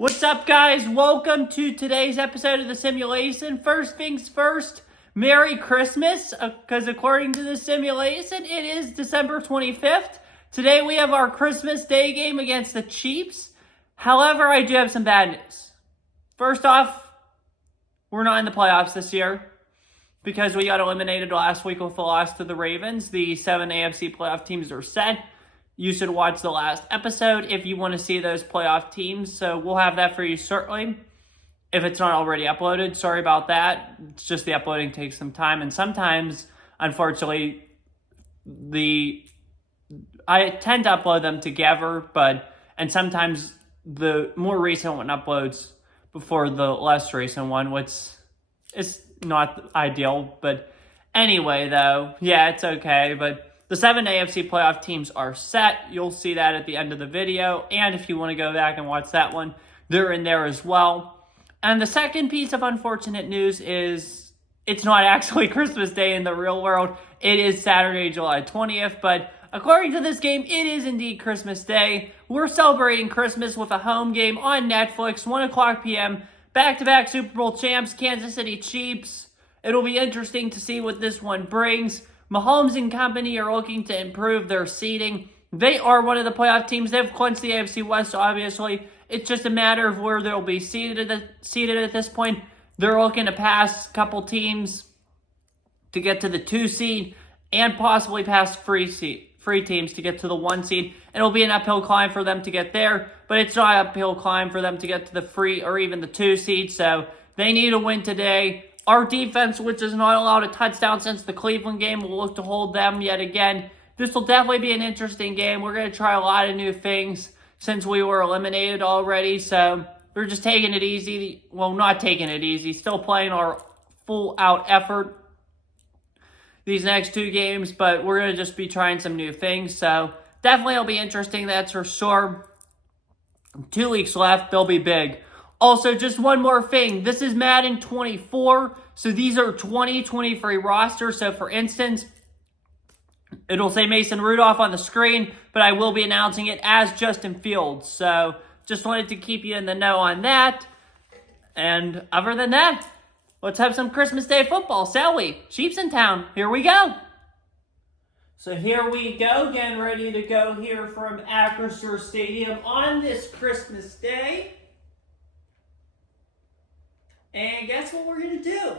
What's up, guys? Welcome to today's episode of the simulation. First things first, Merry Christmas, because according to the simulation, it is December 25th. Today we have our Christmas Day game against the Chiefs. However, I do have some bad news. First off, we're not in the playoffs this year because we got eliminated last week with a loss to the Ravens. The 7 AFC playoff teams are set. You should watch the last episode if you want to see those playoff teams. So we'll have that for you certainly if it's not already uploaded. Sorry about that. It's just the uploading takes some time. And sometimes, unfortunately, I tend to upload them together, and sometimes the more recent one uploads before the less recent one, which is not ideal. But anyway, though, yeah, it's okay. But the 7 AFC playoff teams are set. You'll see that at the end of the video. And if you want to go back and watch that one, they're in there as well. And the second piece of unfortunate news is it's not actually Christmas Day in the real world. It is Saturday, July 20th. But according to this game, it is indeed Christmas Day. We're celebrating Christmas with a home game on Netflix, 1 o'clock p.m. Back-to-back Super Bowl champs, Kansas City Chiefs. It'll be interesting to see what this one brings. Mahomes and company are looking to improve their seeding. They are one of the playoff teams. They've clinched the AFC West, obviously. It's just a matter of where they'll be seated at this point. They're looking to pass a couple teams to get to the 2 seed and possibly pass free teams to get to the 1 seed. It'll be an uphill climb for them to get there, but it's not an uphill climb for them to get to the free or even the 2 seed. So they need a win today. Our defense, which has not allowed a touchdown since the Cleveland game, will look to hold them yet again. This will definitely be an interesting game. We're going to try a lot of new things since we were eliminated already. So we're just taking it easy. Well, not taking it easy. Still playing our full-out effort these next 2 games. But we're going to just be trying some new things. So definitely it'll be interesting, that's for sure. 2 weeks left. They'll be big. Also, just one more thing. This is Madden 24, so these are 2023 rosters. So, for instance, it'll say Mason Rudolph on the screen, but I will be announcing it as Justin Fields. So, just wanted to keep you in the know on that. And other than that, let's have some Christmas Day football, shall we? Chiefs in town. Here we go. So here we go, getting ready to go here from Acrisure Stadium on this Christmas Day. And guess what we're going to do?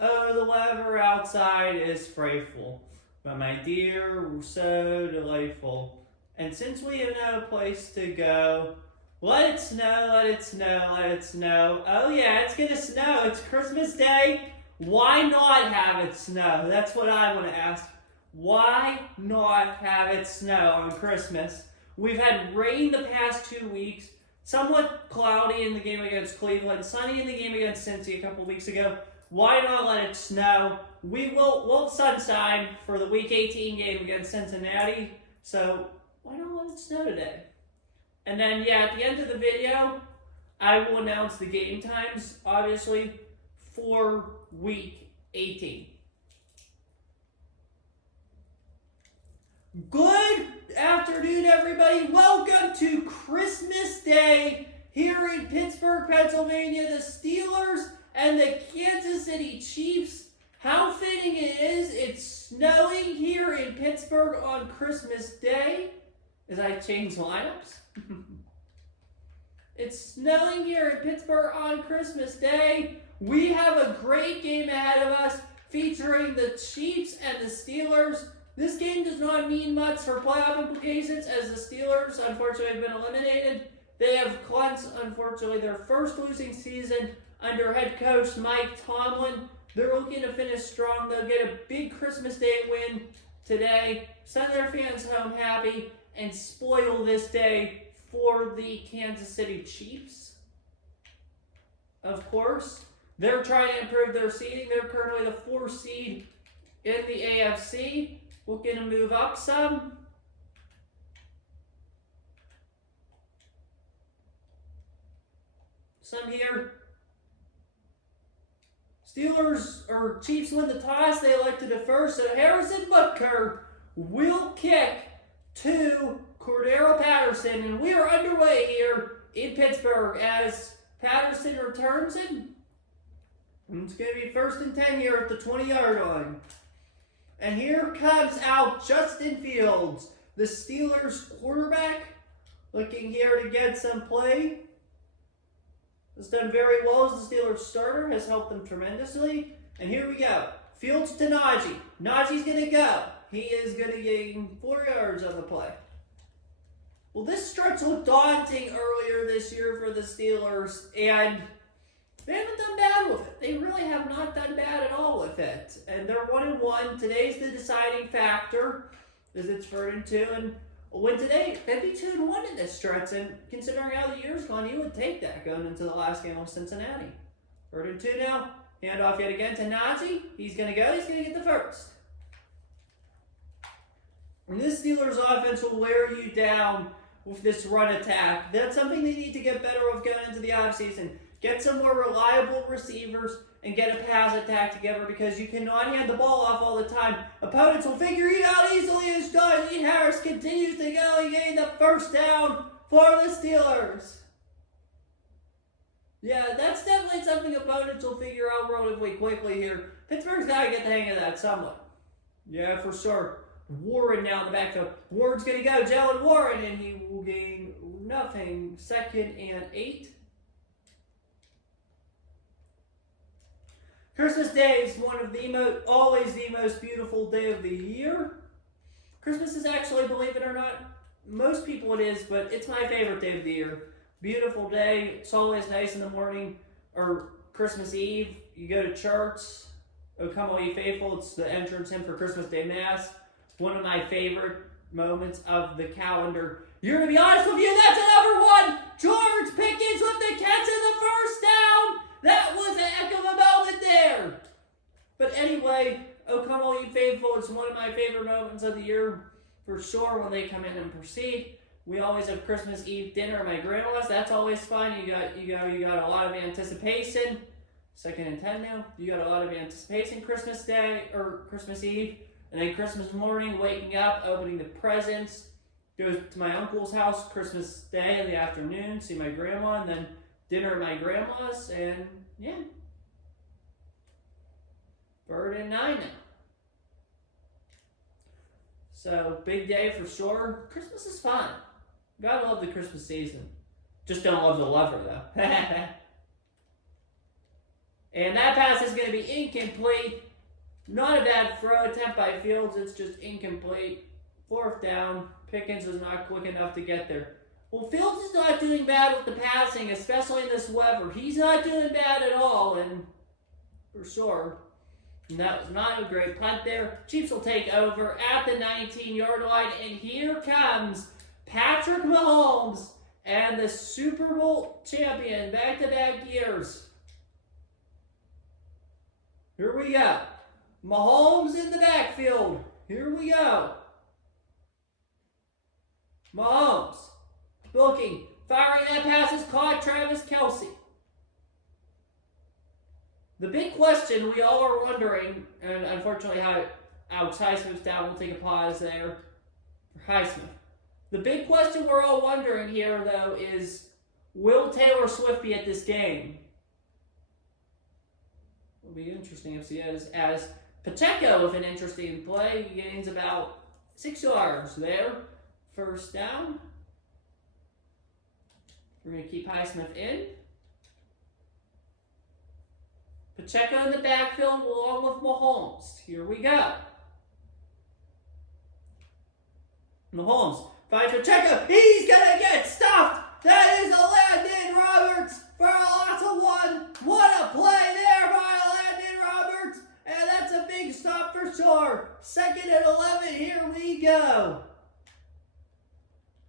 Oh, the weather outside is frightful, but my dear, so delightful. And since we have no place to go, let it snow, let it snow, let it snow. Oh yeah, it's going to snow. It's Christmas Day. Why not have it snow? That's what I want to ask. Why not have it snow on Christmas? We've had rain the past 2 weeks. Somewhat cloudy in the game against Cleveland, sunny in the game against Cincy a couple weeks ago. Why not let it snow? We'll sunshine for the Week 18 game against Cincinnati. So why not let it snow today? And then, yeah, at the end of the video, I will announce the game times, obviously, for Week 18. Good afternoon, everybody. Welcome to Christmas Day here in Pittsburgh, Pennsylvania. The Steelers and the Kansas City Chiefs. How fitting it is. It's snowing here in Pittsburgh on Christmas Day as I change lineups. It's snowing here in Pittsburgh on Christmas Day. We have a great game ahead of us featuring the Chiefs and the Steelers. This game does not mean much for playoff implications as the Steelers, unfortunately, have been eliminated. They have clinched, unfortunately, their first losing season under head coach Mike Tomlin. They're looking to finish strong. They'll get a big Christmas Day win today, send their fans home happy, and spoil this day for the Kansas City Chiefs. Of course, they're trying to improve their seeding. They're currently the 4th seed in the AFC. Looking to move up some. Some here. Steelers or Chiefs win the toss. They elect to defer. So Harrison Butker will kick to Cordero Patterson. And we are underway here in Pittsburgh as Patterson returns in. It's going to be 1st and 10 here at the 20-yard line. And here comes out Justin Fields, the Steelers quarterback, looking here to get some play. Has done very well as the Steelers starter, has helped them tremendously. And here we go. Fields to Najee. Najee's going to go. He is going to gain 4 yards on the play. Well, this stretch looked daunting earlier this year for the Steelers, and they haven't done bad with it. They really have not done bad at all with it. And they're 1-1. Today's the deciding factor, as it's 3rd and 2. And a win today, they'd be 2-1 in this stretch. And considering how the year's gone, you would take that going into the last game with Cincinnati. 3rd and 2 now. Handoff yet again to Najee. He's going to go. He's going to get the first. And this Steelers offense will wear you down with this run attack. That's something they need to get better with going into the offseason. Get some more reliable receivers and get a pass attack together because you cannot hand the ball off all the time. Opponents will figure it out easily as Najee Harris continues to go. He gained the 1st down for the Steelers. Yeah, that's definitely something opponents will figure out relatively quickly here. Pittsburgh's got to get the hang of that somewhat. Yeah, for sure. Warren now in the backfield. Warren's going to go. Jalen Warren, and he will gain nothing. 2nd and 8. Christmas Day is one of the always the most beautiful day of the year. Christmas is actually, believe it or not, most people it is, but it's my favorite day of the year. Beautiful day. It's always nice in the morning, or Christmas Eve. You go to church. O come all ye faithful. It's the entrance hymn for Christmas Day Mass. One of my favorite moments of the calendar. You're going to be honest with you, that's another one. George Pickens with the catch of the 1st down. That was a heck of a moment there. But anyway, O come all ye faithful. It's one of my favorite moments of the year for sure when they come in and proceed. We always have Christmas Eve dinner at my grandma's. That's always fun. You got a lot of anticipation. 2nd and 10 now. You got a lot of anticipation Christmas Day or Christmas Eve. And then Christmas morning, waking up, opening the presents. Go to my uncle's house Christmas Day in the afternoon, see my grandma, and then dinner at my grandma's. And yeah. 3rd and 9 now. So, big day for sure. Christmas is fun. Gotta love the Christmas season. Just don't love the lover, though. And that pass is going to be incomplete. Not a bad throw attempt by Fields. It's just incomplete. 4th down. Pickens is not quick enough to get there. Well, Fields is not doing bad with the passing, especially in this weather. He's not doing bad at all, and for sure. And that was not a great punt there. Chiefs will take over at the 19-yard line, and here comes Patrick Mahomes and the Super Bowl champion, back-to-back years. Here we go. Mahomes in the backfield. Here we go. Mahomes looking, firing that pass is caught. Travis Kelce. The big question we all are wondering, and unfortunately Alex Highsmith's down, we'll take a pause there for Highsmith. The big question we're all wondering here, though, is will Taylor Swift be at this game? It'll be interesting if she is, as Pacheco with an interesting play. He gains about 6 yards there. 1st down. We're going to keep Highsmith in. Pacheco in the backfield along with Mahomes. Here we go. Mahomes finds Pacheco. He's going to get stuffed. That is a Landon Roberts for a loss of 1. What a play there by Landon Roberts. And that's a big stop for sure. 2nd and 11. Here we go.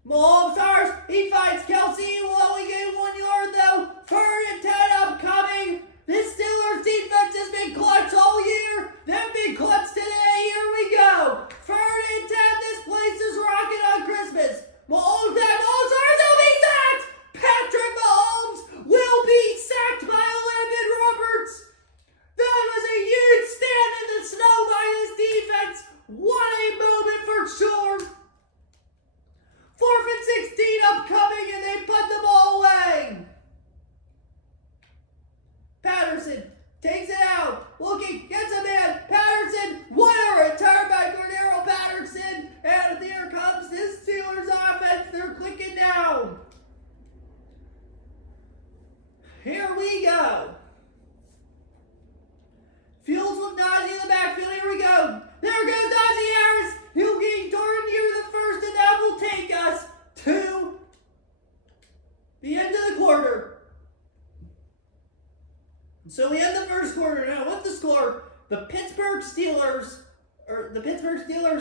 Mahomes starts. He finds Kelce. He will only gain 1 yard though. 3rd and 10 upcoming. This Steelers defense has been clutch all year. They've been clutch today. Here we go. 3rd and 10. This place is rocking on Christmas. Mahomes starts. He'll be sacked. we go. Fields with Najee in the backfield. Here we go. There goes Najee Harris. He'll be darn near the first, and that will take us to the end of the quarter. So we end the first quarter now. What's the score? The Pittsburgh Steelers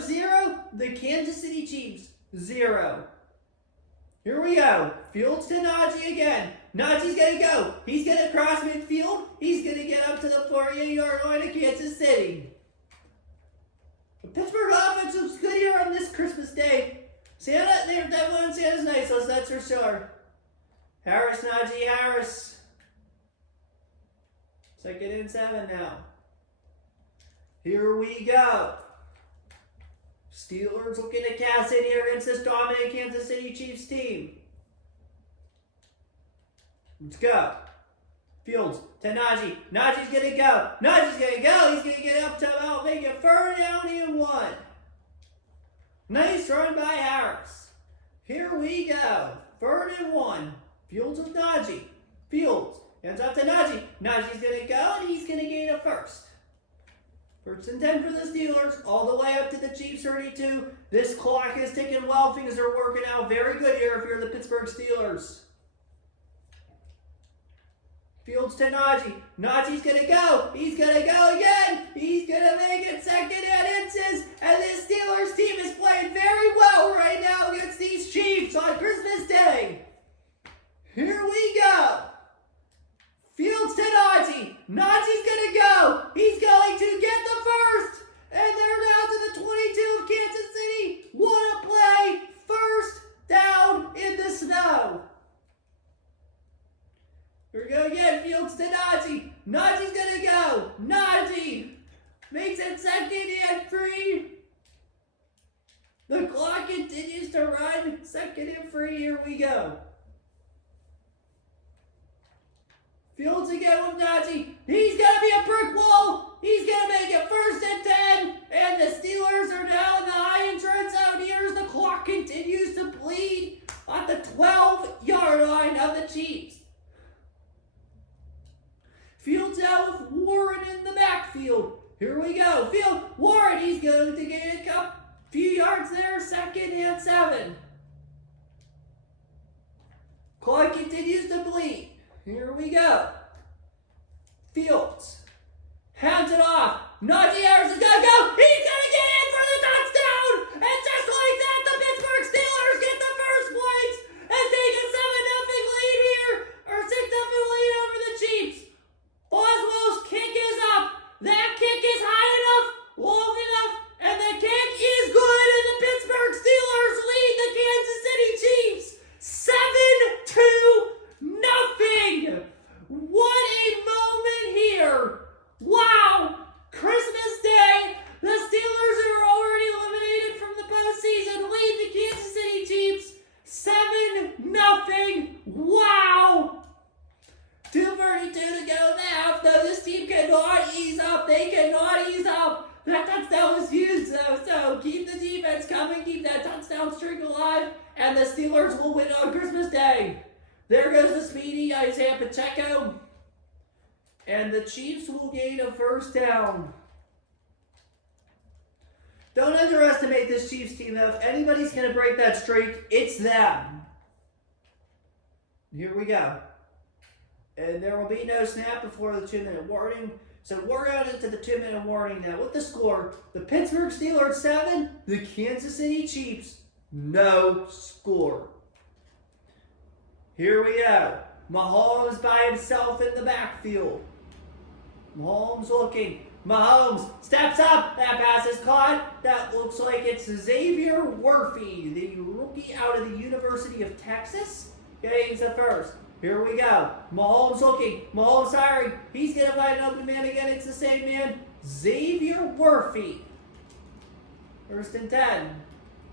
0. The Kansas City Chiefs 0. Here we go. Fields to Najee again. Najee's going to go. He's going to cross midfield. He's going to get up to the 48-yard line of Kansas City. The Pittsburgh offense looks good here on this Christmas Day. Santa, they're definitely on Santa's nice list, that's for sure. Harris, Najee Harris. 2nd and 7 now. Here we go. Steelers looking to cast in here against this dominant Kansas City Chiefs team. Let's go. Fields to Najee. Najee's going to go. Najee's going to go. He's going to get up to about make it 3rd down and 1. Nice run by Harris. Here we go. 3rd and 1. Fields with Najee. Fields hands up to Najee. Najee's going to go and he's going to gain a first. 1st and 10 for the Steelers, all the way up to the Chiefs 32. This clock is ticking well. Things are working out very good here if you're the Pittsburgh Steelers. Fields to Najee. Najee's going to go. He's going to go again. He's going to make it 2nd and inches. And this Steelers team is playing very well right now against these Chiefs on Christmas Day. Here we go. Fields to Najee. Najee's going to go. He's going to get the first. And they're down to the 22 of Kansas City. What a play. 1st down in the snow. Here we go again. Fields to Najee. Najee's going to go. Najee makes it 2nd and 3. The clock continues to run. 2nd and 3. Here we go. Fields again with Najee. He's going to be a brick wall. He's going to make it 1st and 10. And the Steelers are now in the high entrance out here as the clock continues to bleed at the 12-yard line of the Chiefs. Fields out with Warren in the backfield. Here we go. Warren, he's going to gain a few yards there. 2nd and 7. Clock continues to bleed. Here we go. Fields hands it off. Najee Harris is going to go. He's going to get in for the touchdown. And just like that, the Pittsburgh Steelers get the first points and take a 7-0 lead here. Or 6-0 lead over the Chiefs. Boswell's kick is up. That kick is high enough, long enough, and the kick is good. And the Pittsburgh Steelers lead the Kansas City Chiefs 7-0. What a moment here. Wow. Christmas Day. The Steelers are already eliminated from the postseason. Lead the Kansas City Chiefs 7-0. Wow. 2:32 to go in the half, though. This team cannot ease up. They cannot ease up. That touchdown was huge, though. So keep the defense coming. Keep that touchdown streak alive. And the Steelers will win on Christmas Day. There goes the speedy Isaiah Pacheco. And the Chiefs will gain a 1st down. Don't underestimate this Chiefs team, though. If anybody's going to break that streak, it's them. Here we go. And there will be no snap before the 2-minute warning. So we're out into the 2-minute warning now. With the score, the Pittsburgh Steelers 7, the Kansas City Chiefs no score. Here we go. Mahomes by himself in the backfield. Mahomes looking. Mahomes steps up. That pass is caught. That looks like it's Xavier Worthy, the rookie out of the University of Texas, getting the first. Here we go. Mahomes looking. Mahomes firing. He's going to find an open man again. It's the same man. Xavier Worthy. 1st and 10.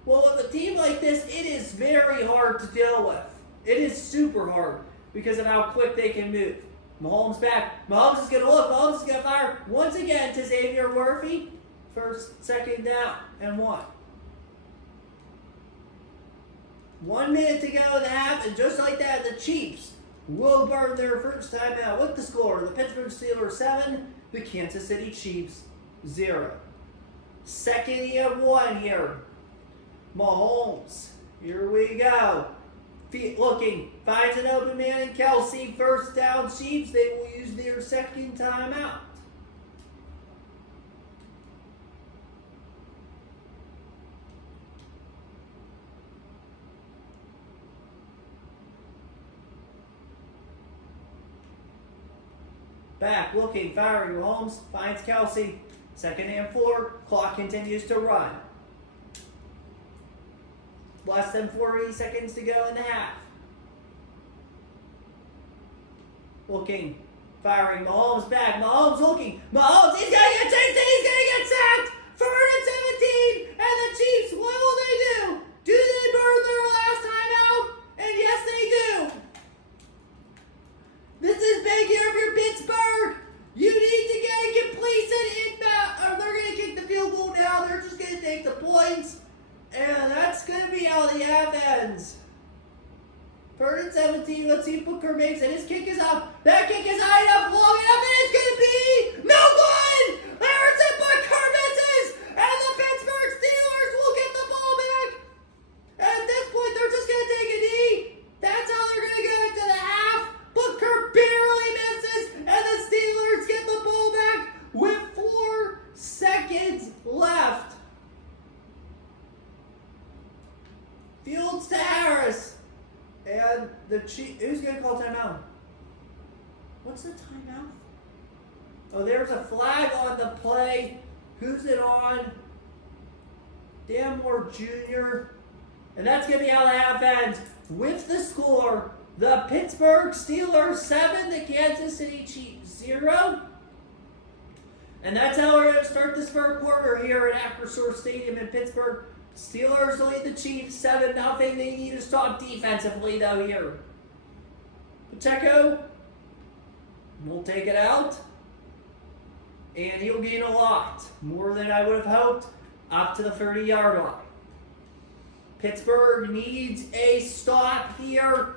Well, with a team like this, it is very hard to deal with. It is super hard because of how quick they can move. Mahomes back. Mahomes is going to look. Mahomes is going to fire once again to Xavier Worthy. 2nd down and 1. 1 minute to go in the half, and just like that, the Chiefs will burn their first timeout with the score: the Pittsburgh Steelers 7, the Kansas City Chiefs 0. Second and 1 here. Mahomes, here we go. Feet looking, finds an open man in Kelsey. First down, Chiefs. They will use their second timeout. Back, looking, firing. Mahomes finds Kelsey. Second and 4. Clock continues to run. Less than 40 seconds to go in the half. Looking, firing. Mahomes back. Mahomes looking. Mahomes, he's going to get chased and he's going to get sacked. 4-17. And the Chiefs, what will they do? Do they burn their last time out? And yes, they do. This is big here for Pittsburgh. You need to get a completion inbound. Or they're going to kick the field goal now. They're just going to take the points. And that's going to be how the half ends. 3rd and 17. Let's see if Booker makes it. His kick is up. That kick is high enough, long enough, and it's going to be no good. Harrison Booker misses, and the Pittsburgh Steelers will get the ball back. At this point, they're just going to take a knee. That's how they're going to go into the half. Booker barely misses, and the Steelers get the ball back with 4 seconds left. Fields to Harris. And the Chiefs, who's going to call timeout? What's the timeout? Oh, there's a flag on the play. Who's it on? Dan Moore Jr. And that's going to be how the half ends. With the score, the Pittsburgh Steelers 7, the Kansas City Chiefs 0. And that's how we're going to start this first quarter here at Acrisure Stadium in Pittsburgh. Steelers lead the Chiefs 7-0. They need to stop defensively though here. Pacheco will take it out. And he'll gain a lot. More than I would have hoped. Up to the 30-yard line. Pittsburgh needs a stop here.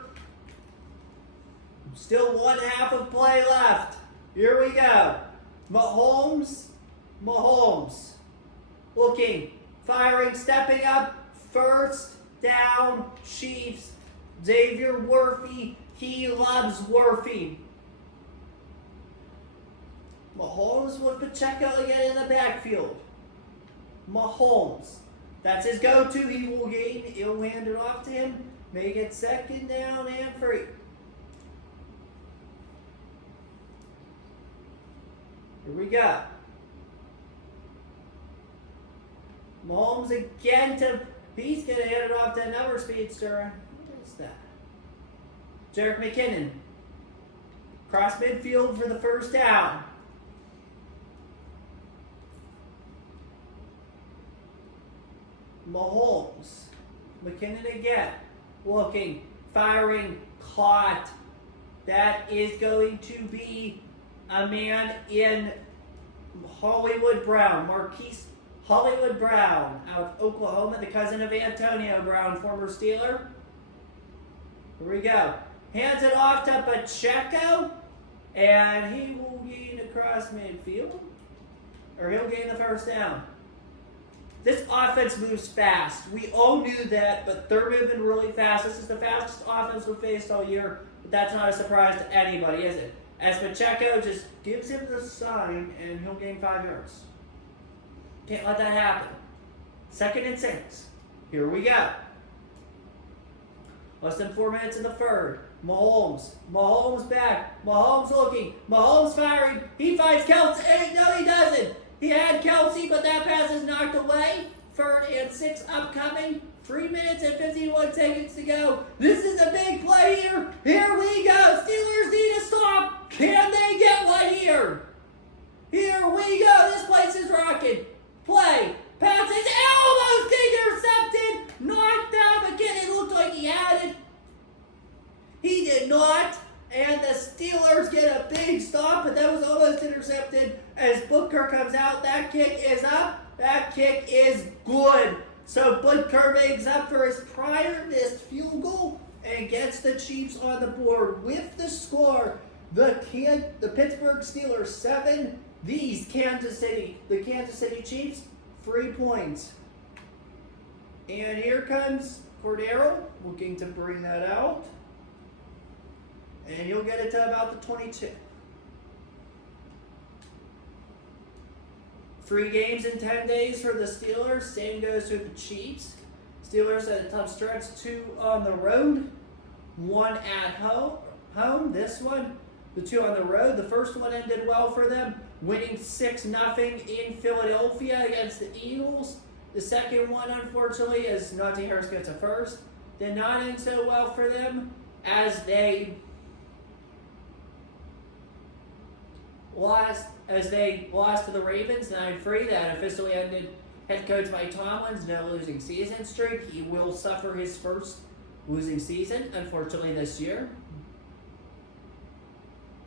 Still 1/2 of play left. Here we go. Mahomes. Looking. Firing, stepping up, first down, Chiefs. Xavier Worthy, he loves Worthy. Mahomes with Pacheco again in the backfield. Mahomes, that's his go-to. He will gain, he'll hand it off to him. Make it second down and 3. Here we go. Mahomes again he's going to hand it off to another speedster. What is that? Jerick McKinnon. Cross midfield for the first down. Mahomes. McKinnon again. Looking, firing, caught. That is going to be a man in Hollywood Brown. Marquise Hollywood Brown out of Oklahoma, the cousin of Antonio Brown, former Steeler. Here we go. Hands it off to Pacheco, and he will gain across midfield, or he'll gain the first down. This offense moves fast. We all knew that, but they're moving really fast. This is the fastest offense we've faced all year, but that's not a surprise to anybody, is it? As Pacheco just gives him the sign, and he'll gain 5 yards. Can't let that happen. 2nd and 6. Here we go. Less than 4 minutes in the third. Mahomes back. Mahomes looking. Mahomes firing. He finds Kelsey. No, he doesn't. He had Kelsey, but that pass is knocked away. 3rd and 6 upcoming. 3 minutes and 51 seconds to go. This is a big play here. Here we go. Steelers need to stop. Can they get one here? Here we go. This place is rocking. Play. Passes. Almost intercepted. Knocked down. Again, it looked like he had it. He did not. And the Steelers get a big stop, but that was almost intercepted as Booker comes out. That kick is up. That kick is good. So Booker makes up for his prior missed field goal. and gets the Chiefs on the board with the score. The Pittsburgh Steelers 7, the Kansas City Chiefs 3 points. And here comes Cordero looking to bring that out. And you'll get it to about the 22. 3 games in 10 days for the Steelers. Same goes with the Chiefs. Steelers had a tough stretch, 2 on the road, 1 at home. This one, the 2 on the road. The first one ended well for them, winning 6-0 in Philadelphia against the Eagles. The second one, unfortunately, as Najee Harris gets a first, did not end so well for them as they lost to the Ravens 9-3. That officially ended head coach Mike Tomlin's no losing season streak. He will suffer his first losing season, unfortunately, this year.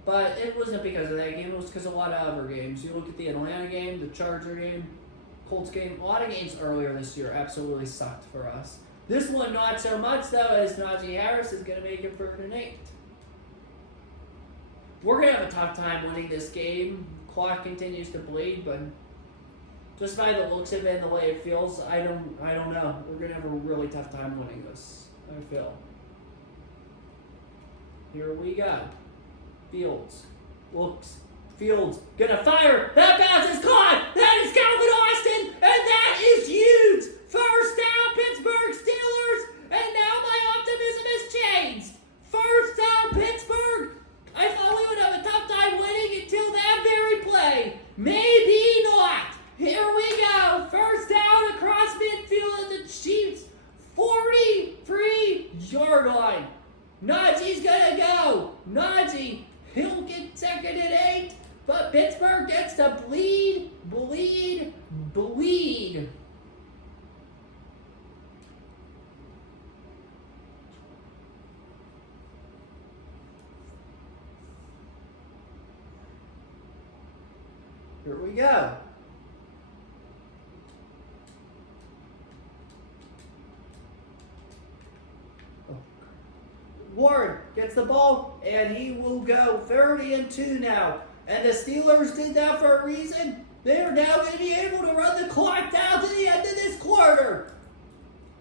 But it wasn't because of that game. It was because of a lot of other games. You look at the Atlanta game, the Charger game, Colts game. A lot of games earlier this year absolutely sucked for us. This one not so much, though, as Najee Harris is going to make it 3rd and 8. We're going to have a tough time winning this game. Clock continues to bleed, but just by the looks of it and the way it feels, I don't know. We're going to have a really tough time winning this, I feel. Here we go. Fields gonna fire. That pass is caught. That is Calvin Austin, and that is huge. First down, Pittsburgh Steelers, and now my optimism has changed. First down, Pittsburgh. I thought we would have a tough time winning until that very play. Maybe not. Here we go. First down across midfield at the Chiefs' 43-yard line. Najee's gonna go. Najee. He'll get 2nd and 8, but Pittsburgh gets to bleed. Here we go. Warren gets the ball, and he will go 30-2 now. And the Steelers did that for a reason. They are now going to be able to run the clock down to the end of this quarter.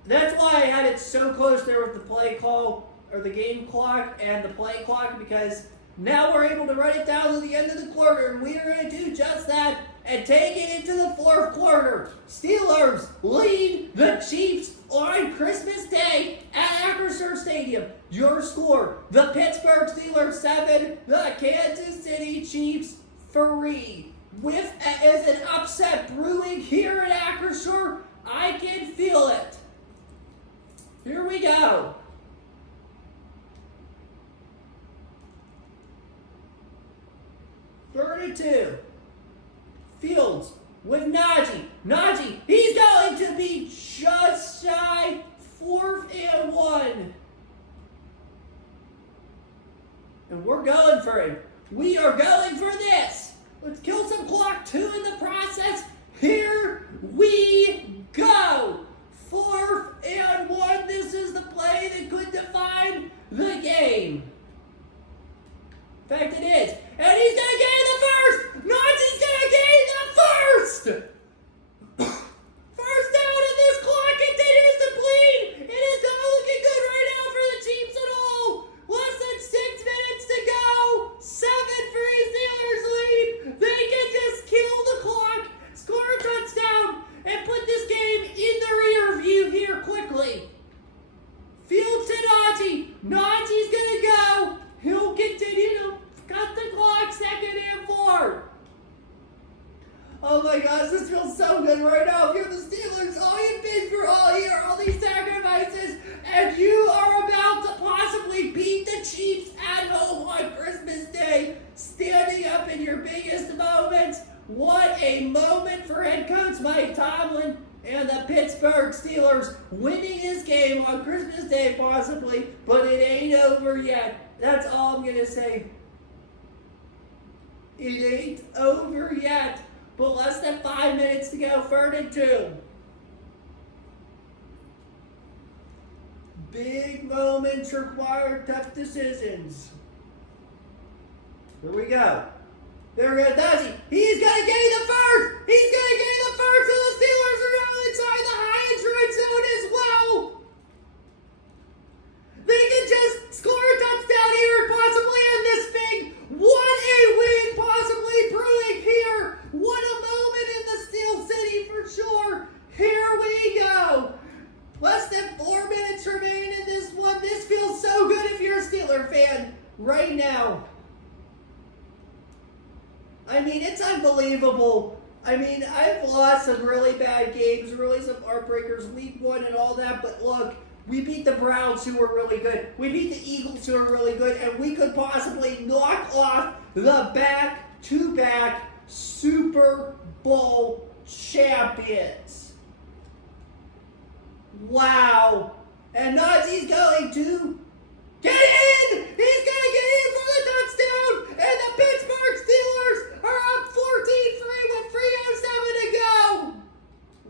That's why I had it so close there with the play call, or the game clock and the play clock, because now we're able to run it down to the end of the quarter, and we are going to do just that and take it into the 4th quarter. Steelers lead the Chiefs on Christmas Day at Acrisure Stadium. Your score, the Pittsburgh Steelers 7, the Kansas City Chiefs 3. With as an upset brewing here at Acrisure, I can feel it. Here we go. Third and 2. Fields with Najee. Najee, he's going to be just shy. 4th and 1. And we're going for it. We are going for this. Let's kill some clock too in the process. Here we go. 4th and 1. This is the play that could define the game. In fact, it is. And he's going to gain the first. Najee's going to gain the first. First down, and this clock continues to bleed. It is not looking good right now for the Chiefs at all. Less than 6 minutes to go. 7-3 Steelers lead. They can just kill the clock, score a touchdown, and put this game in the rear view here quickly. Fields to Najee. Najee's going to go. He'll continue to cut the clock. 2nd and 4. Oh my gosh, this feels so good right now. If you're the Steelers, all you've been through all year, all these sacrifices, and you are about to possibly beat the Chiefs at home on Christmas Day, standing up in your biggest moments. What a moment for head coach Mike Tomlin and the Pittsburgh Steelers winning this game on Christmas Day possibly, but it ain't over yet. That's all I'm going to say. It ain't over yet. But less than 5 minutes to go, 3rd and 2. Big moments require tough decisions. Here we go. There goes Dodgy. He's going to gain the first. He's going to gain the first. And the Steelers are now inside the high and strike zone as well. They can just score a touchdown here and possibly end this thing. What a win possibly brewing here. What a moment in the Steel City for sure. Here we go. Less than 4 minutes remain in this one. This feels so good if you're a Steeler fan right now. I mean, it's unbelievable. I mean, I've lost some really bad games, really some heartbreakers, week 1 and all that, but look, we beat the Browns, who were really good. We beat the Eagles, who are really good, and we could possibly knock off the back-to-back Super Bowl champions. Wow. And Nazi's going to get in! He's going to get in for the touchdown! And the Pittsburgh Steelers are up 14-3 with 3:07 to go!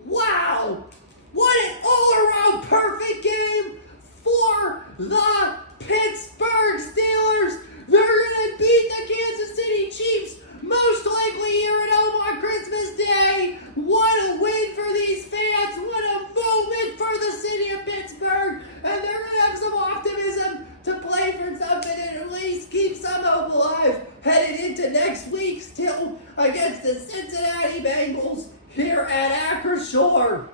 Wow! What an all-around perfect game for the Pittsburgh Steelers! They're going to beat the Kansas City Chiefs, most likely here at home on Christmas Day. What a win for these fans! What a moment for the city of Pittsburgh! And they're going to have some optimism to play for something and at least keep some hope alive headed into next week still against the Cincinnati Bengals here at Acrisure.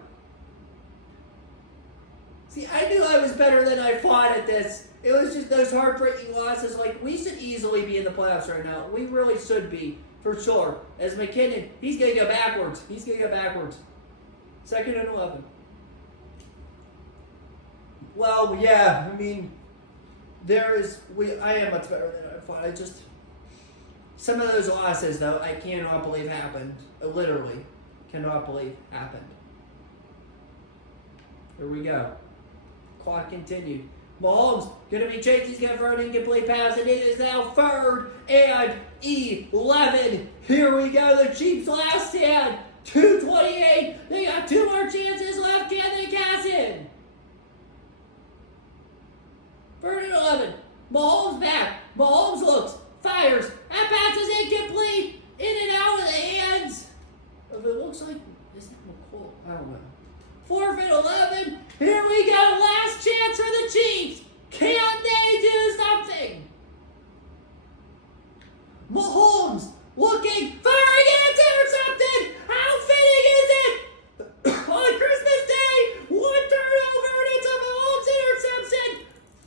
See, I knew I was better than I thought at this. It was just those heartbreaking losses. Like, we should easily be in the playoffs right now. We really should be, for sure. As McKinnon, he's going to go backwards. He's going to go backwards. 2nd and 11. Well, yeah, I mean, I am much better than I thought. Some of those losses, though, I cannot believe happened. I literally cannot believe happened. Here we go. Clock continued. Mahomes going to be chased. He's going to throw an incomplete pass, and it is now 3rd and 11. Here we go. The Chiefs' last stand. 2:28. They got 2 more chances left. Can they cash in? 3rd and 11. Mahomes back. Mahomes looks. Fires. That pass is incomplete. In and out of the hands. It looks like, is that McCoy? I don't know. 4th and 11. Here we go. Last chance for the Chiefs. Can they do something? Mahomes looking, firing it or something. How fitting is it? On Christmas Day, 1 turnover and it's a Mahomes interception.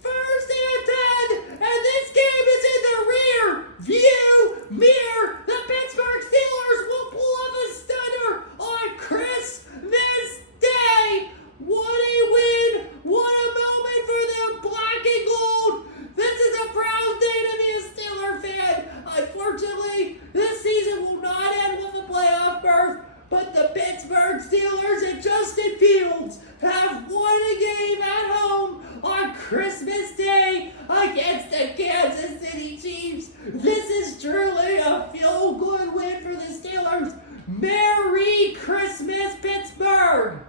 1st and 10. And this game is in the rear view mirror. The Pittsburgh Steelers will pull off a stunner on Christmas Day. What a win! What a moment for the black and gold! This is a proud day to be a Steeler fan. Unfortunately, this season will not end with a playoff berth, but the Pittsburgh Steelers and Justin Fields have won a game at home on Christmas Day against the Kansas City Chiefs. This is truly a feel-good win for the Steelers. Merry Christmas, Pittsburgh!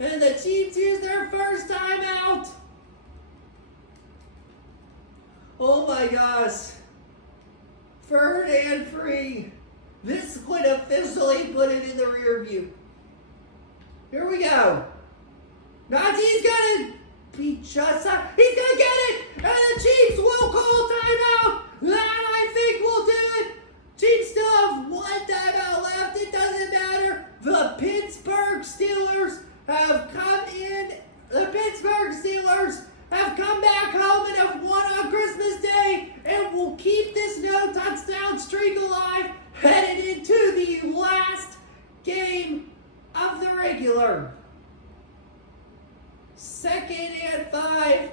And the Chiefs use their first time out. Oh my gosh. 3rd and 3. This would officially put it in the rear view. Here we go. Nazi's gonna be just he's gonna get it! And the Chiefs will call timeout! That I think will do it! Chiefs still have 1 timeout left. It doesn't matter. The Pittsburgh Steelers have come in. The Pittsburgh Steelers have come back home and have won on Christmas Day and will keep this no touchdown streak alive headed into the last game of the regular. 2nd and 5.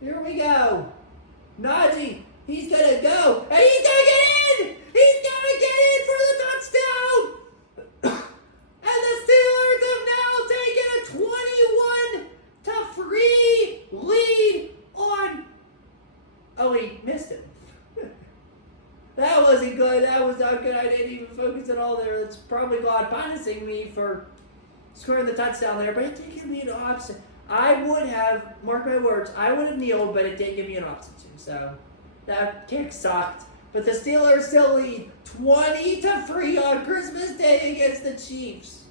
Here we go. Najee, he's going to go, and he's going to get in! He's going to get in for the touchdown! And the Steelers have now taken a 21-3 lead on... Oh, he missed it. That wasn't good. That was not good. I didn't even focus at all there. That's probably God punishing me for scoring the touchdown there, but it did give me an option. I would have, mark my words, I would have kneeled, but it did give me an option to. So that kick sucked. But the Steelers still lead 20-3 on Christmas Day against the Chiefs.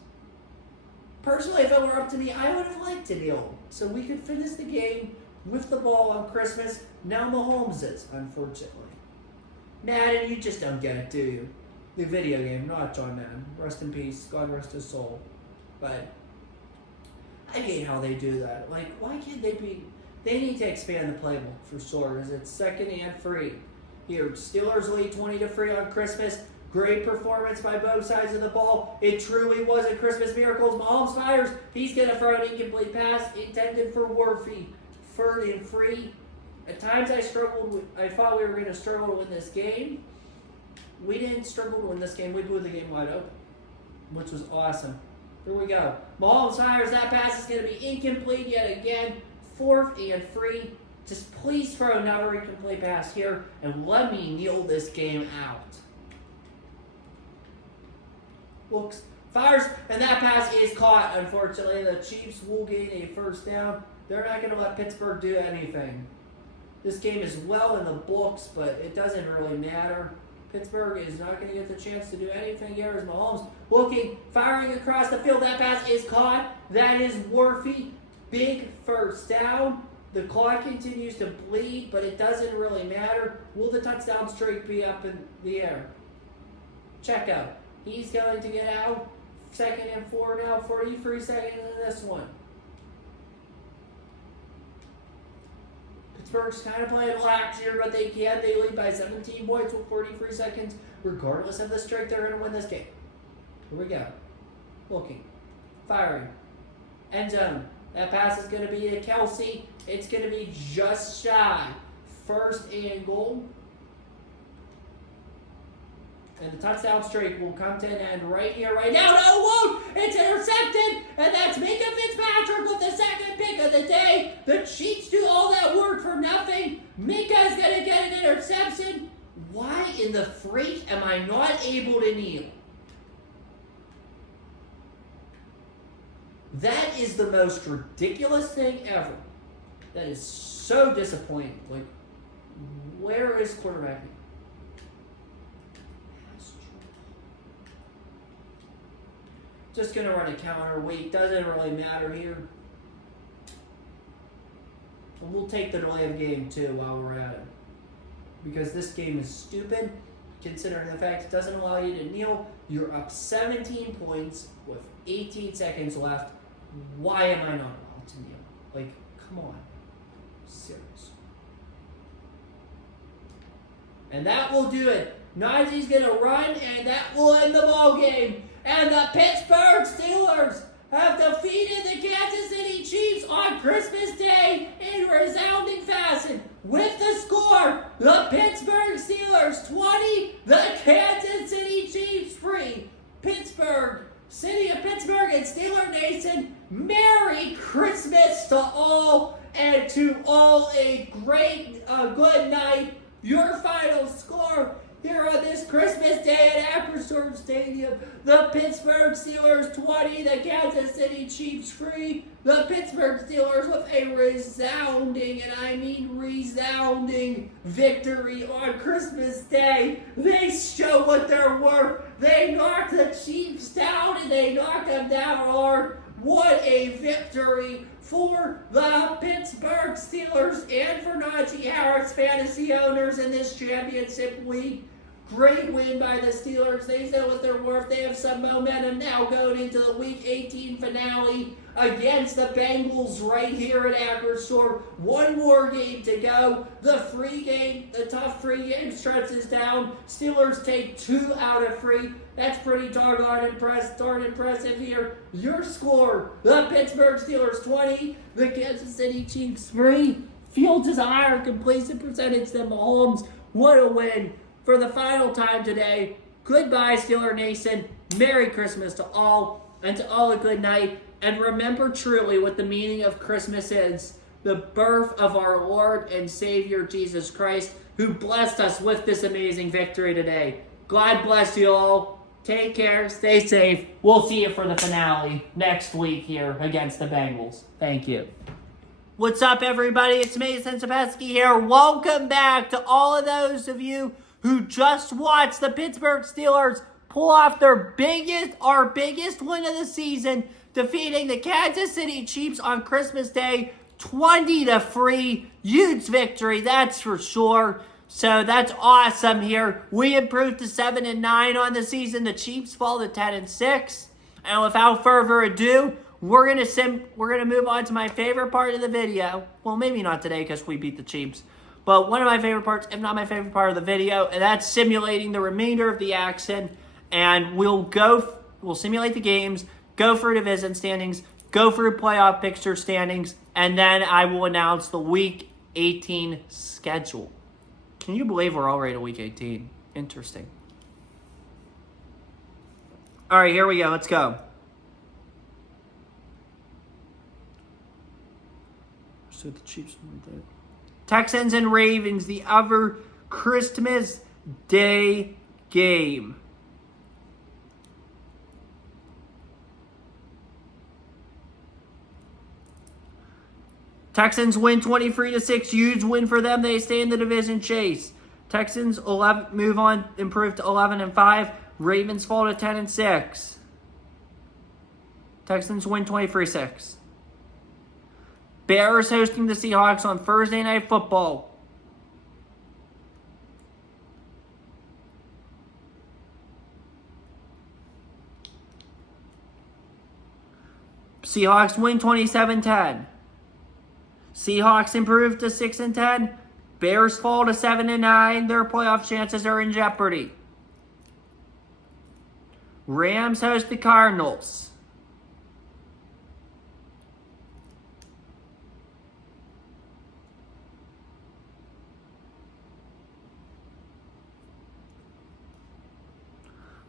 Personally, if it were up to me, I would have liked to kneel so we could finish the game with the ball on Christmas. Now Mahomes is, unfortunately. Madden, you just don't get it, do you? The video game, not John Madden. Rest in peace. God rest his soul. But I hate how they do that. Like, why can't they be... They need to expand the playbook for sure. It's second and free. Here, Steelers lead 20-3 on Christmas. Great performance by both sides of the ball. It truly was a Christmas miracle. Mahomes fires. He's going to throw an incomplete pass intended for Worthy. Third and free. At times I thought we were going to struggle to win this game. We didn't struggle to win this game. We blew the game wide open, which was awesome. Here we go. Mahomes fires. That pass is going to be incomplete yet again. Fourth and free. Just please throw another incomplete pass here and let me kneel this game out. Looks, fires, and that pass is caught, unfortunately. The Chiefs will gain a first down. They're not going to let Pittsburgh do anything. This game is well in the books, but it doesn't really matter. Pittsburgh is not going to get the chance to do anything here as Mahomes looking, firing across the field. That pass is caught. That is Worthy. Big first down. The clock continues to bleed, but it doesn't really matter. Will the touchdown streak be up in the air? Check out. He's going to get out. 2nd and 4 now. 43 seconds in this one. Pittsburgh's kind of playing lax here, but they can. They lead by 17 points with 43 seconds. Regardless of the streak, they're going to win this game. Here we go. Looking. Firing. End zone. That pass is going to be to Kelsey. It's going to be just shy. 1st and goal. And the touchdown streak will come to an end right here, right now. No, it won't! It's intercepted! And that's Minka Fitzpatrick with the 2nd pick of the day. The Chiefs do all that work for nothing. Minka's going to get an interception. Why in the freak am I not able to kneel? That is the most ridiculous thing ever. That is so disappointing. Like, where is quarterbacking? Just going to run a counter. Weight doesn't really matter here. And we'll take the delay of game too while we're at it. Because this game is stupid, considering the fact it doesn't allow you to kneel. You're up 17 points with 18 seconds left. Why am I not allowed to kneel? Like, come on. Serious. And that will do it. Najee's going to run, and that will end the ball game. And the Pittsburgh Steelers have defeated the Kansas City Chiefs on Christmas Day in resounding fashion. With the score, the Pittsburgh Steelers 20, the Kansas City Chiefs 3. Pittsburgh, City of Pittsburgh and Steeler Nation, Merry Christmas to all, and to all a great, good night. Your final score here on this Christmas Day at Acrisure Stadium, the Pittsburgh Steelers 20, the Kansas City Chiefs 3. The Pittsburgh Steelers with a resounding, and I mean resounding, victory on Christmas Day. They show what they're worth. They knocked the Chiefs down, and they knocked them down hard. What a victory for the Pittsburgh Steelers and for Najee Harris fantasy owners in this championship week. Great win by the Steelers. They know what they're worth. They have some momentum now going into the Week 18 finale against the Bengals right here at Acrisure. One more game to go. The tough 3-game stretch is down. Steelers take 2 out of 3. That's pretty darn impressive here. Your score, the Pittsburgh Steelers 20, the Kansas City Chiefs 3. Fields is a higher completion percentage than Mahomes. What a win. For the final time today, goodbye Steeler Nation. Merry Christmas to all, and to all a good night. And remember truly what the meaning of Christmas is. The birth of our Lord and Savior Jesus Christ, who blessed us with this amazing victory today. God bless you all. Take care. Stay safe. We'll see you for the finale next week here against the Bengals. Thank you. What's up, everybody? It's Mason Sapesky here. Welcome back to all of those of you who just watched the Pittsburgh Steelers pull off our biggest win of the season, defeating the Kansas City Chiefs on Christmas Day, 20-3. Huge victory, that's for sure. So that's awesome here. We improved to 7-9 on the season. The Chiefs fall to 10-6. And without further ado, we're gonna move on to my favorite part of the video. Well, maybe not today because we beat the Chiefs, but one of my favorite parts, if not my favorite part of the video, and that's simulating the remainder of the action. And we'll simulate the games, go through division standings, go through playoff picture standings, and then I will announce the Week 18 schedule. Can you believe we're already at Week 18? Interesting. All right, here we go. Let's go. So the Chiefs won that. Texans and Ravens, the other Christmas Day game. Texans win 23-6. Huge win for them. They stay in the division chase. Texans improve to 11-5. Ravens fall to 10-6. Texans win 23-6. Bears hosting the Seahawks on Thursday Night Football. Seahawks win 27-10. Seahawks improve to 6-10. Bears fall to 7-9. Their playoff chances are in jeopardy. Rams host the Cardinals.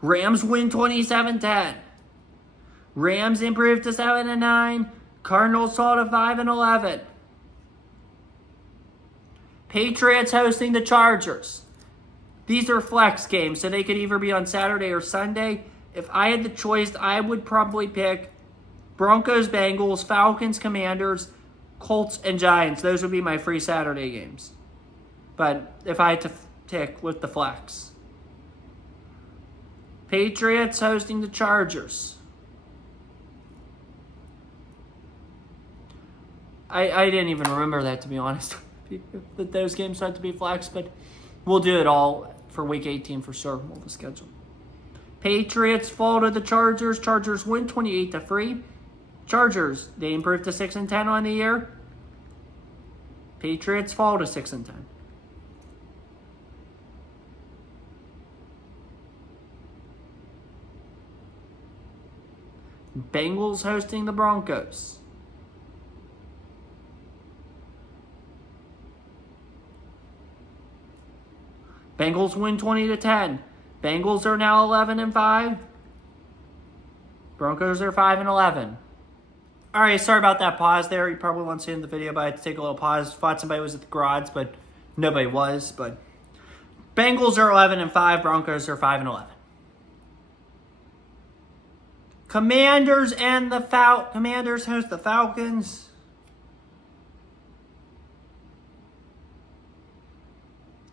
Rams win 27-10. Rams improve to 7-9. Cardinals fall to 5-11. Patriots hosting the Chargers. These are flex games, so they could either be on Saturday or Sunday. If I had the choice, I would probably pick Broncos, Bengals, Falcons, Commanders, Colts, and Giants. Those would be my free Saturday games. But if I had to pick with the flex. Patriots hosting the Chargers. I didn't even remember that, to be honest. That those games had to be flex, but we'll do it all for Week 18 for sure. We'll schedule. Patriots fall to the Chargers. Chargers win 28-3. Chargers, they improve to 6-10 on the year. Patriots fall to 6-10. Bengals hosting the Broncos. Bengals win 20-10. Bengals are now 11-5. Broncos are 5-11. All right, sorry about that pause there. You probably won't see it in the video, but I had to take a little pause. Thought somebody was at the garage, but nobody was. But Bengals are 11-5. Broncos are 5-11. Commanders and the Commanders host the Falcons.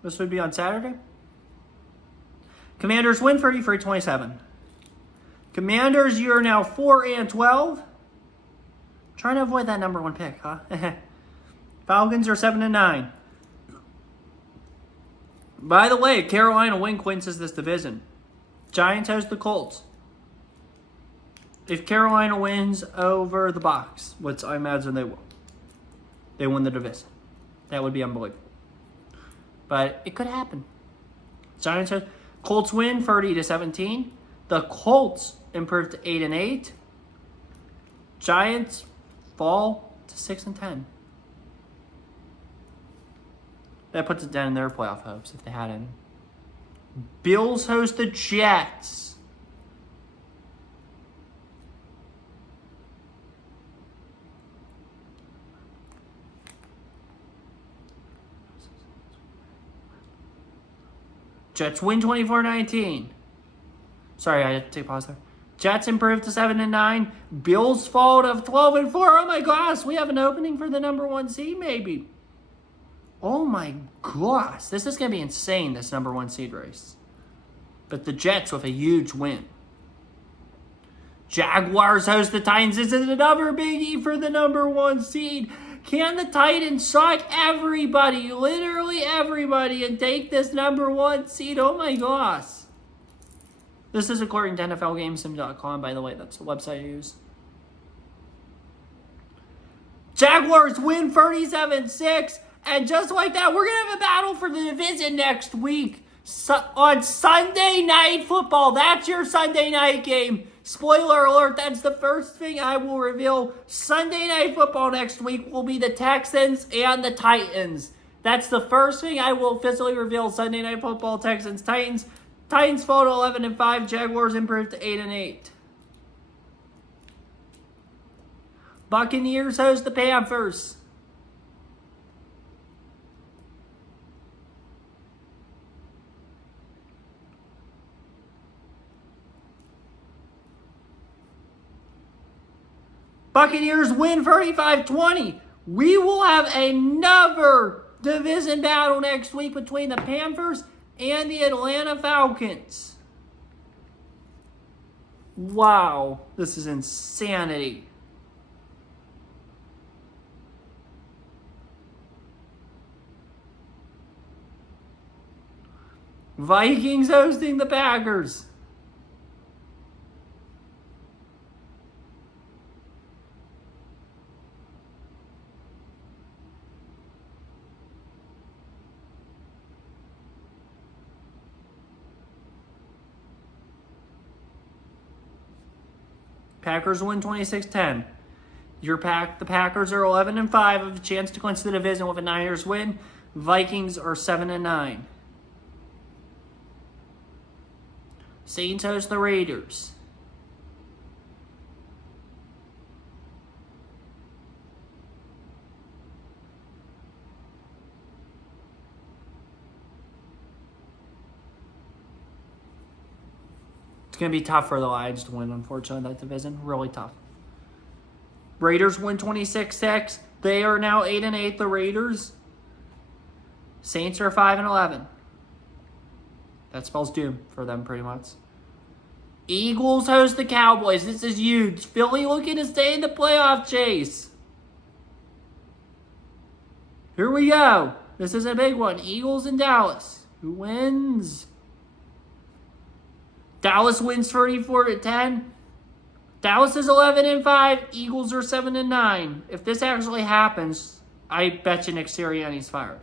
This would be on Saturday. Commanders win 33-27. Commanders, you are now 4-12. Trying to avoid that number one pick, huh? Falcons are 7-9. By the way, Carolina clinches this division. Giants host the Colts. If Carolina wins over the Bucs, which I imagine they will, they win the division. That would be unbelievable. But it could happen. Colts win 30-17. The Colts improve to 8-8. Giants fall to 6-10. That puts it down in their playoff hopes if they had any. Bills host the Jets. Jets win 24-19. Sorry, I had to take a pause there. Jets improved to 7-9. Bills fall to 12-4. Oh my gosh, we have an opening for the number 1 seed, maybe. Oh my gosh, this is going to be insane, this number 1 seed race. But the Jets with a huge win. Jaguars host the Titans. This is another biggie for the number 1 seed. Can the Titans shock everybody, literally everybody, and take this number 1 seed? Oh my gosh. This is according to NFLGameSim.com, by the way. That's the website I use. Jaguars win 37-6. And just like that, we're going to have a battle for the division next week. On Sunday Night Football. That's your Sunday night game. Spoiler alert, that's the first thing I will reveal. Sunday Night Football next week will be the Texans and the Titans. That's the first thing I will officially reveal. Sunday Night Football, Texans, Titans. Titans fall to 11-5. Jaguars improved to 8-8. Buccaneers host the Panthers. Buccaneers win 35-20. We will have another division battle next week between the Panthers and the Atlanta Falcons. Wow, this is insanity. Vikings hosting the Packers. Packers win 26-10. The Packers are 11-5, have a chance to clinch the division with a Niners win. Vikings are 7-9. Saints host the Raiders. It's going to be tough for the Lions to win, unfortunately, that division. Really tough. Raiders win 26-6. They are now 8-8, the Raiders. Saints are 5-11. That spells doom for them, pretty much. Eagles host the Cowboys. This is huge. Philly looking to stay in the playoff chase. Here we go. This is a big one. Eagles and Dallas. Who wins? Dallas wins 34-10. Dallas is 11-5. Eagles are 7-9. If this actually happens, I bet you Nick Sirianni's fired.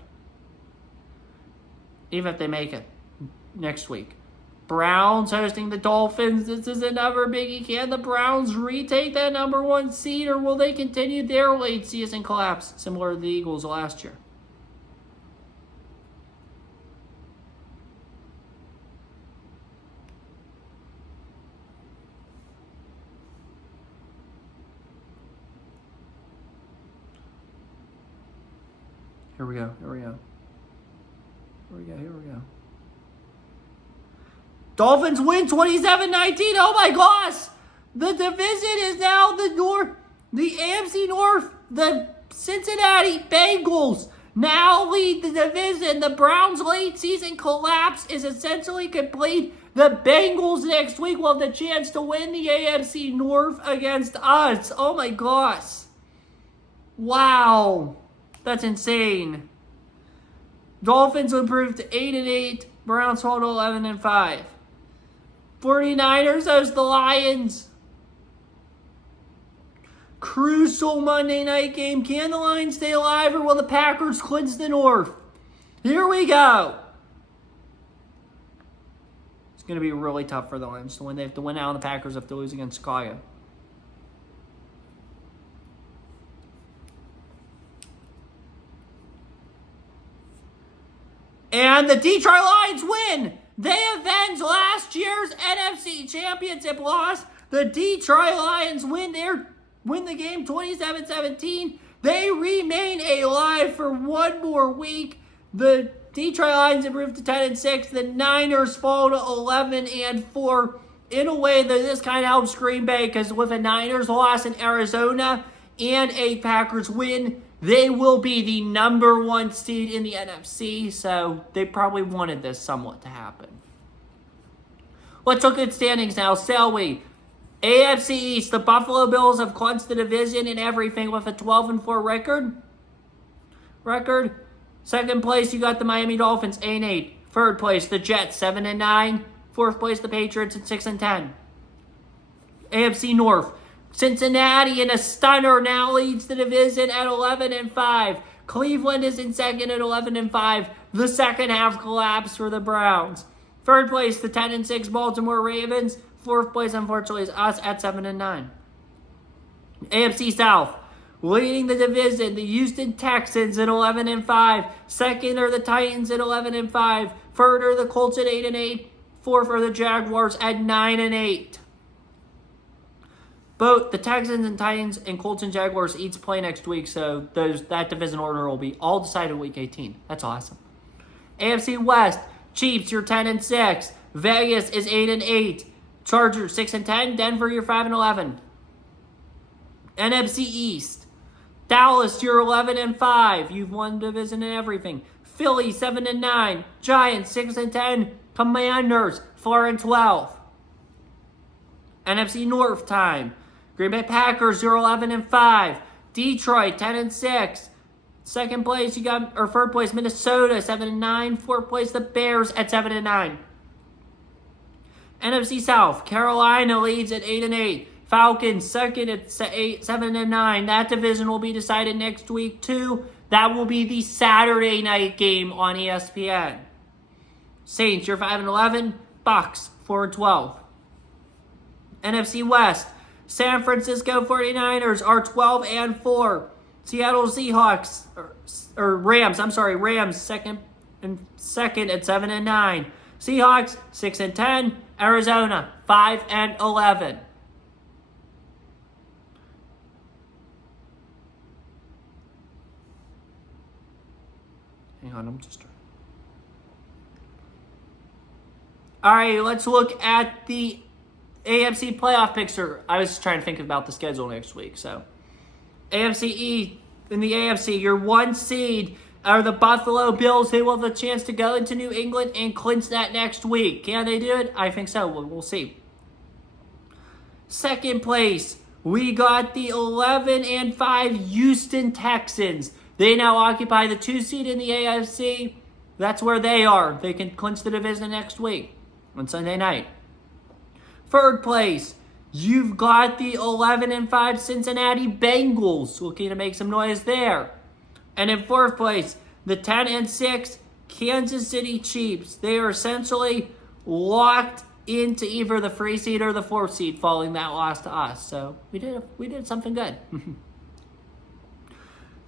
Even if they make it next week. Browns hosting the Dolphins. This is another biggie. Can the Browns retake that number 1 seed, or will they continue their late season collapse similar to the Eagles last year? Here we go. Dolphins win 27-19. Oh my gosh! The division is now the AFC North. The Cincinnati Bengals now lead the division. The Browns' late season collapse is essentially complete. The Bengals next week will have the chance to win the AFC North against us. Oh my gosh. Wow. That's insane. Dolphins improved to 8-8. Browns fall to 11-5. 49ers host the Lions. Crucial Monday night game. Can the Lions stay alive, or will the Packers clinch the North? Here we go. It's going to be really tough for the Lions to win. They have to win out, and the Packers have to lose against Chicago. And the Detroit Lions win. They avenge last year's NFC Championship loss. The Detroit Lions win the game 27-17. They remain alive for one more week. The Detroit Lions improved to 10-6. The Niners fall to 11-4. in a way that this kind of helps Green Bay, because with a Niners loss in Arizona and a Packers win, they will be the number 1 seed in the NFC, so they probably wanted this somewhat to happen. Let's look at standings now, shall we? AFC East, the Buffalo Bills have clinched the division and everything with a 12-4 record. Second place, you got the Miami Dolphins, 8-8. Third place, the Jets, 7-9. Fourth place, the Patriots at 6-10. AFC North, Cincinnati in a stunner now leads the division at 11-5. Cleveland is in second at 11-5. The second half collapse for the Browns. Third place, the 10-6 Baltimore Ravens. Fourth place, unfortunately, is us at 7-9. AFC South, leading the division, the Houston Texans at 11-5. Second are the Titans at 11-5. Third are the Colts at 8-8. Fourth are the Jaguars at 9-8. Both the Texans and Titans and Colts and Jaguars each play next week, so that division order will be all decided week 18. That's awesome. AFC West, Chiefs, you're 10-6. Vegas is 8-8. Chargers 6-10. Denver, you're 5-11. NFC East, Dallas, you're 11-5. You've won division and everything. Philly 7-9. Giants 6-10. Commanders 4-12. NFC North time. Green Bay Packers, you're 11-5. Detroit 10-6. Second place, third place, Minnesota 7-9. Fourth place, the Bears at 7-9. NFC South, Carolina leads at 8-8. Falcons second at 7-9. That division will be decided next week too. That will be the Saturday night game on ESPN. Saints, you're 5-11. Bucks 4-12. NFC West, San Francisco 49ers are 12-4. Seattle Seahawks Rams second at 7-9. Seahawks 6-10. Arizona 5-11. Hang on, I'm just trying. All right, let's look at the AFC playoff picture. I was trying to think about the schedule next week. So, AFC in the AFC, your 1 seed are the Buffalo Bills. They will have a chance to go into New England and clinch that next week. Can they do it? I think so. We'll see. Second place, we got the 11-5 Houston Texans. They now occupy the 2 seed in the AFC. That's where they are. They can clinch the division next week on Sunday night. Third place, you've got the 11-5 Cincinnati Bengals looking to make some noise there. And in fourth place, the 10-6 Kansas City Chiefs. They are essentially locked into either the 3 seed or the 4 seed following that loss to us. So we did something good.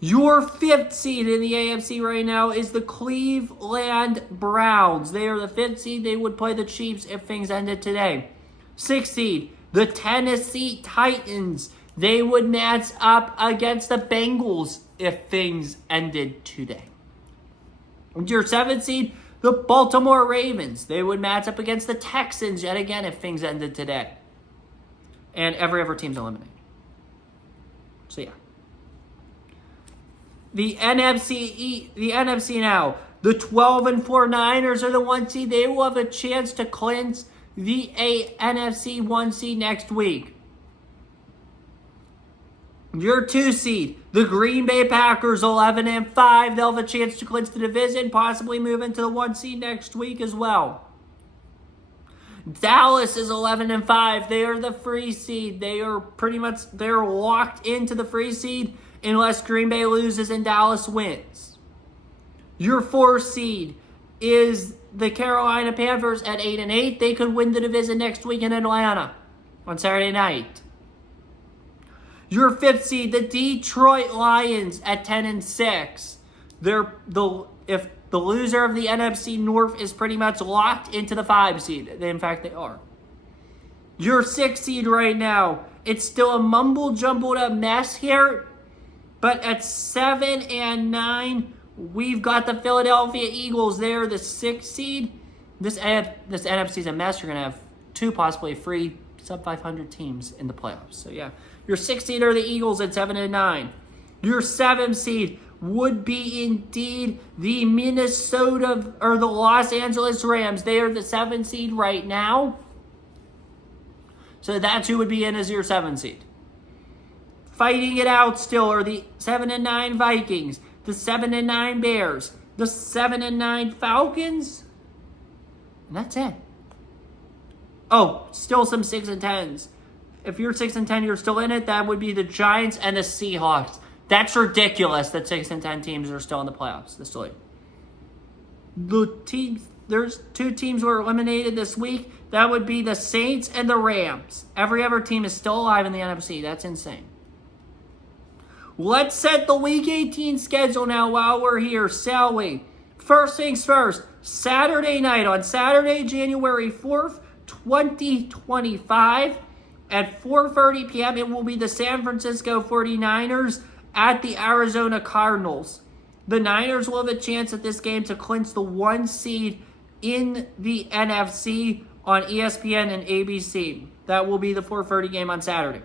Your 5th seed in the AFC right now is the Cleveland Browns. They are the 5th seed. They would play the Chiefs if things ended today. 6th seed, the Tennessee Titans. They would match up against the Bengals if things ended today. Your 7th seed, the Baltimore Ravens. They would match up against the Texans yet again if things ended today. And every other team's eliminated. So yeah. The NFC now. The 12-4 Niners are the 1 seed. They will have a chance to clinch the NFC 1 seed next week. Your 2 seed, the Green Bay Packers, 11-5. They'll have a chance to clinch the division, possibly move into the 1 seed next week as well. Dallas is 11-5. They are the 3 seed. They're locked into the 3 seed unless Green Bay loses and Dallas wins. Your 4 seed is the Carolina Panthers at 8-8. They could win the division next week in Atlanta on Saturday night. Your 5th seed, the Detroit Lions at 10-6. If the loser of the NFC North is pretty much locked into the 5 seed. In fact, they are. Your 6th seed right now, it's still a mumble-jumbled up mess here. But at 7-9, we've got the Philadelphia Eagles. They're the 6th seed. This NFC is a mess. You're going to have two, possibly three sub 500 teams in the playoffs. So yeah, your 6th seed are the Eagles at 7-9. Your 7th seed would be indeed the Minnesota or the Los Angeles Rams. They are the 7th seed right now. So that's who would be in as your 7th seed. Fighting it out still are the 7-9 Vikings, the 7-9 Bears, the 7-9 Falcons, and that's it. Oh, still some 6-10s. If you're 6-10, you're still in it. That would be the Giants and the Seahawks. That's ridiculous that 6-10 teams are still in the playoffs this league. There's 2 teams were eliminated this week. That would be the Saints and the Rams. Every other team is still alive in the NFC. That's insane. Let's set the Week 18 schedule now while we're here, shall we? First things first, Saturday night on Saturday, January 4th, 2025 at 4:30 p.m. It will be the San Francisco 49ers at the Arizona Cardinals. The Niners will have a chance at this game to clinch the 1 seed in the NFC on ESPN and ABC. That will be the 4:30 game on Saturday.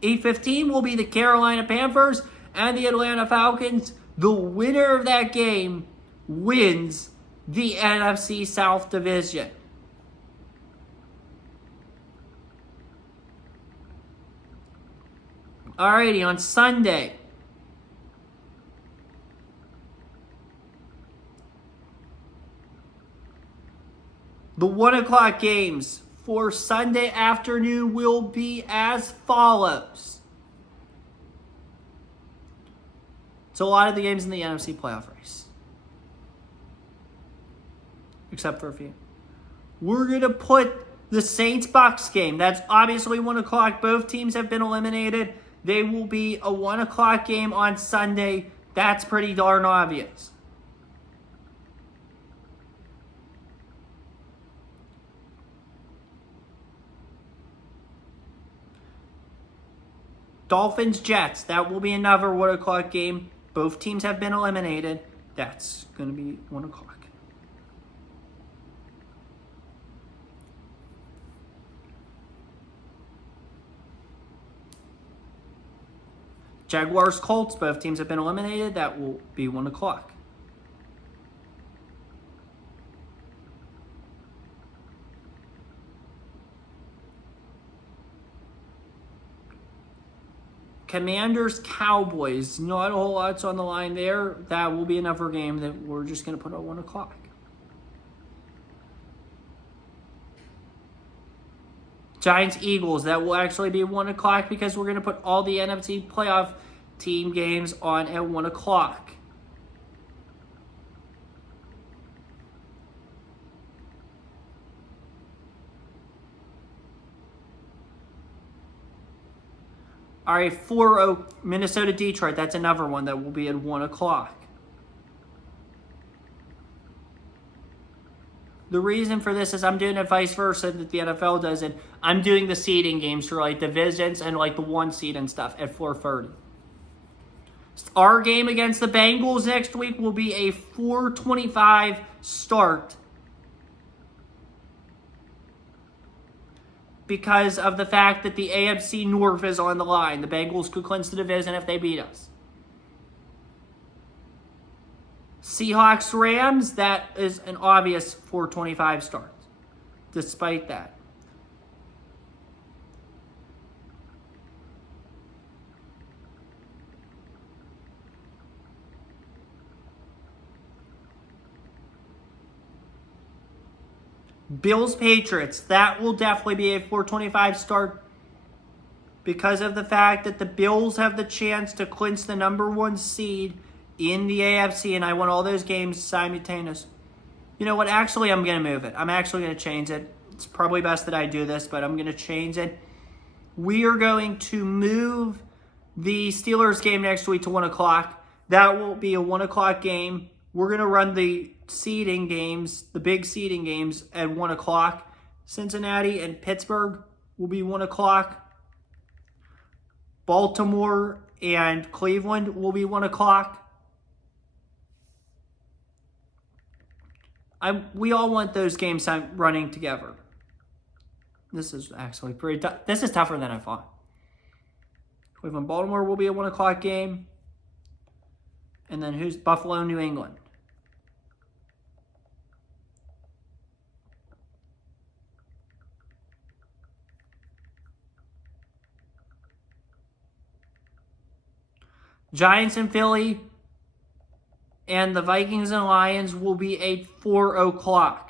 8:15 will be the Carolina Panthers and the Atlanta Falcons. The winner of that game wins the NFC South Division. Alrighty, on Sunday, the 1 o'clock games for Sunday afternoon will be as follows. It's a lot of the games in the NFC playoff race, except for a few. We're going to put the Saints-Bucks game. That's obviously 1 o'clock. Both teams have been eliminated. They will be a 1 o'clock game on Sunday. That's pretty darn obvious. Dolphins-Jets. That will be another 1 o'clock game. Both teams have been eliminated. That's going to be 1 o'clock. Jaguars-Colts. Both teams have been eliminated. That will be 1 o'clock. Commanders-Cowboys. Not a whole lot's on the line there. That will be another game that we're just going to put at 1 o'clock. Giants-Eagles. That will actually be 1 o'clock because we're going to put all the NFC playoff team games on at 1 o'clock. All right, 4 Minnesota-Detroit. That's another one that will be at 1 o'clock. The reason for this is I'm doing it vice versa that the NFL does it. I'm doing the seeding games for like divisions and like the 1 seed and stuff at 4:30. Our game against the Bengals next week will be a 4:25 start because of the fact that the AFC North is on the line. The Bengals could clinch the division if they beat us. Seahawks-Rams, that is an obvious 4:25 start, despite that. Bills-Patriots, that will definitely be a 4:25 start because of the fact that the Bills have the chance to clinch the number 1 seed in the AFC, and I want all those games simultaneous. You know what? Actually, I'm going to move it. I'm actually going to change it. It's probably best that I do this, but I'm going to change it. We are going to move the Steelers game next week to 1 o'clock. That will be a 1 o'clock game. We're going to run the seeding games, the big seeding games, at 1 o'clock. Cincinnati and Pittsburgh will be 1 o'clock. Baltimore and Cleveland will be 1 o'clock. We all want those games running together. This is actually pretty tough. This is tougher than I thought. Cleveland, Baltimore will be a 1 o'clock game. And then who's Buffalo, New England? Giants and Philly and the Vikings and Lions will be a 4 o'clock.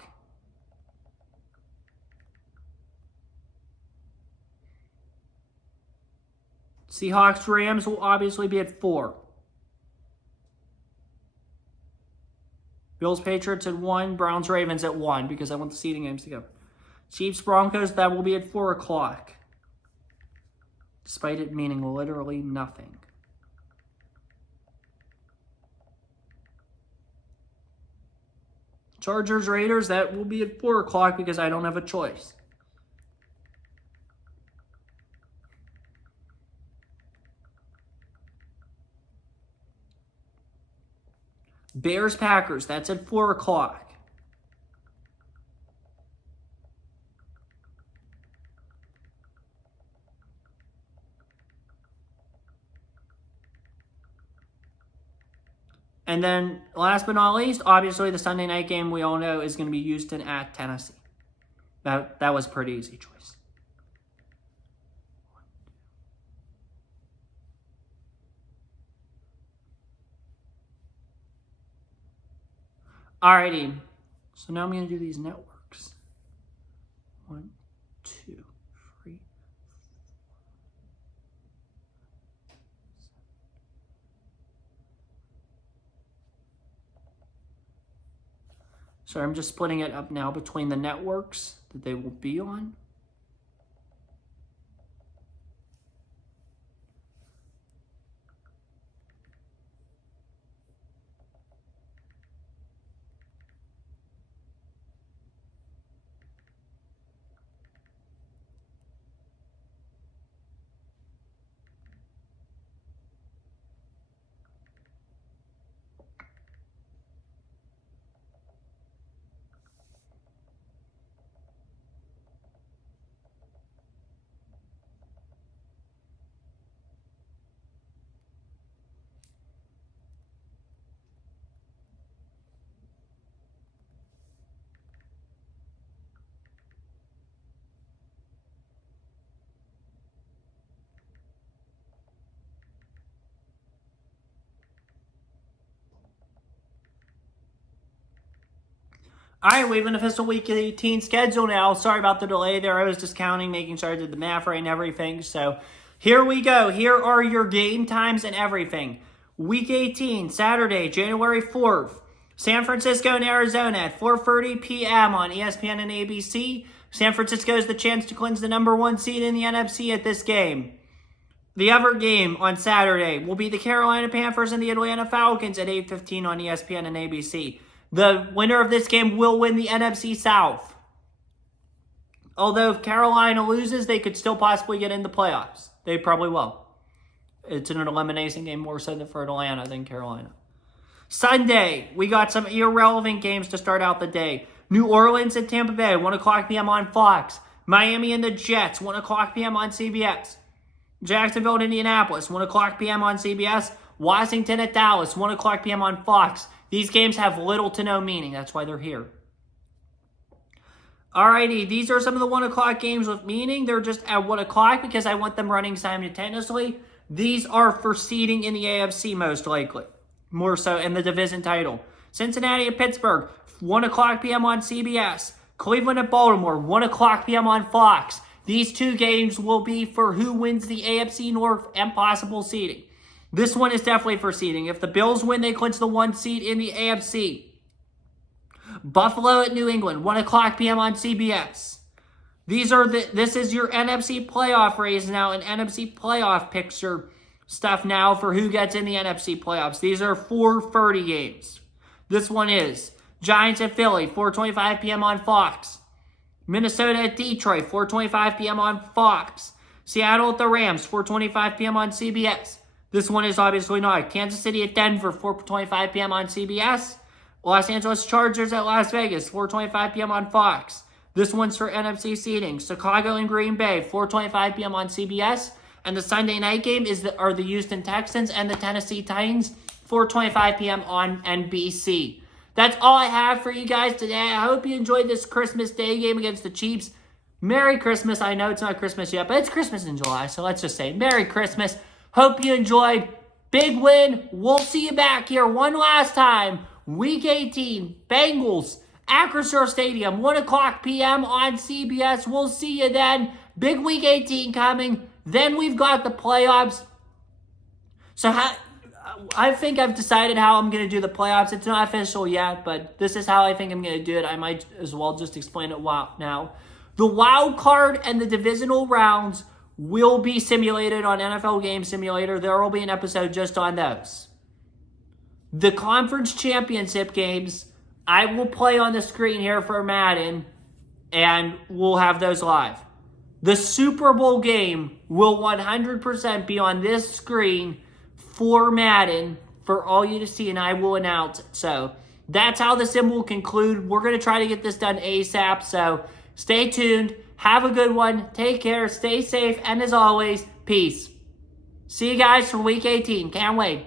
Seahawks, Rams will obviously be at 4. Bills, Patriots at 1. Browns, Ravens at 1 because I want the seeding games to go. Chiefs, Broncos, that will be at 4 o'clock. Despite it meaning literally nothing. Chargers, Raiders, that will be at 4 o'clock because I don't have a choice. Bears, Packers, that's at 4 o'clock. And then, last but not least, obviously the Sunday night game we all know is going to be Houston at Tennessee. That was a pretty easy choice. Alrighty, so now I'm going to do these networks. 1, 2, 3. So I'm just splitting it up now between the networks that they will be on. All right, we have an official Week 18 schedule now. Sorry about the delay there. I was just counting, making sure I did the math right and everything. So here we go. Here are your game times and everything. Week 18, Saturday, January 4th. San Francisco and Arizona at 4:30 p.m. on ESPN and ABC. San Francisco has the chance to clinch the number 1 seed in the NFC at this game. The other game on Saturday will be the Carolina Panthers and the Atlanta Falcons at 8:15 on ESPN and ABC. The winner of this game will win the NFC South. Although if Carolina loses, they could still possibly get into playoffs. They probably will. It's an elimination game more so for Atlanta than Carolina. Sunday, we got some irrelevant games to start out the day. New Orleans and Tampa Bay, 1 o'clock p.m. on Fox. Miami and the Jets, 1 o'clock p.m. on CBS. Jacksonville and Indianapolis, 1 o'clock p.m. on CBS. Washington at Dallas, 1 o'clock p.m. on Fox. These games have little to no meaning. That's why they're here. Alrighty, these are some of the 1 o'clock games with meaning. They're just at 1 o'clock because I want them running simultaneously. These are for seeding in the AFC most likely. More so in the division title. Cincinnati and Pittsburgh, 1 o'clock p.m. on CBS. Cleveland and Baltimore, 1 o'clock p.m. on Fox. These 2 games will be for who wins the AFC North and possible seeding. This one is definitely for seeding. If the Bills win, they clinch the 1 seed in the AFC. Buffalo at New England, 1 o'clock p.m. on CBS. This is your NFC playoff race now, and NFC playoff picture stuff now for who gets in the NFC playoffs. These are 4:30 games. This one is Giants at Philly, 4:25 p.m. on Fox. Minnesota at Detroit, 4:25 p.m. on Fox. Seattle at the Rams, 4:25 p.m. on CBS. This one is obviously not. Kansas City at Denver, 4:25 p.m. on CBS. Los Angeles Chargers at Las Vegas, 4:25 p.m. on Fox. This one's for NFC seeding. Chicago and Green Bay, 4:25 p.m. on CBS. And the Sunday night game are the Houston Texans and the Tennessee Titans, 4:25 p.m. on NBC. That's all I have for you guys today. I hope you enjoyed this Christmas Day game against the Chiefs. Merry Christmas. I know it's not Christmas yet, but it's Christmas in July, so let's just say Merry Christmas. Hope you enjoyed. Big win. We'll see you back here one last time. Week 18, Bengals, Acrisure Stadium, 1 o'clock p.m. on CBS. We'll see you then. Big Week 18 coming. Then we've got the playoffs. So I think I've decided how I'm going to do the playoffs. It's not official yet, but this is how I think I'm going to do it. I might as well just explain it now. The wild card and the divisional rounds will be simulated on NFL Game Simulator. There will be an episode just on those. The conference championship games, I will play on the screen here for Madden, and we'll have those live. The Super Bowl game will 100% be on this screen for Madden for all you to see, and I will announce it. So that's how the sim will conclude. We're going to try to get this done ASAP, so stay tuned. Have a good one. Take care. Stay safe. And as always, peace. See you guys for Week 18. Can't wait.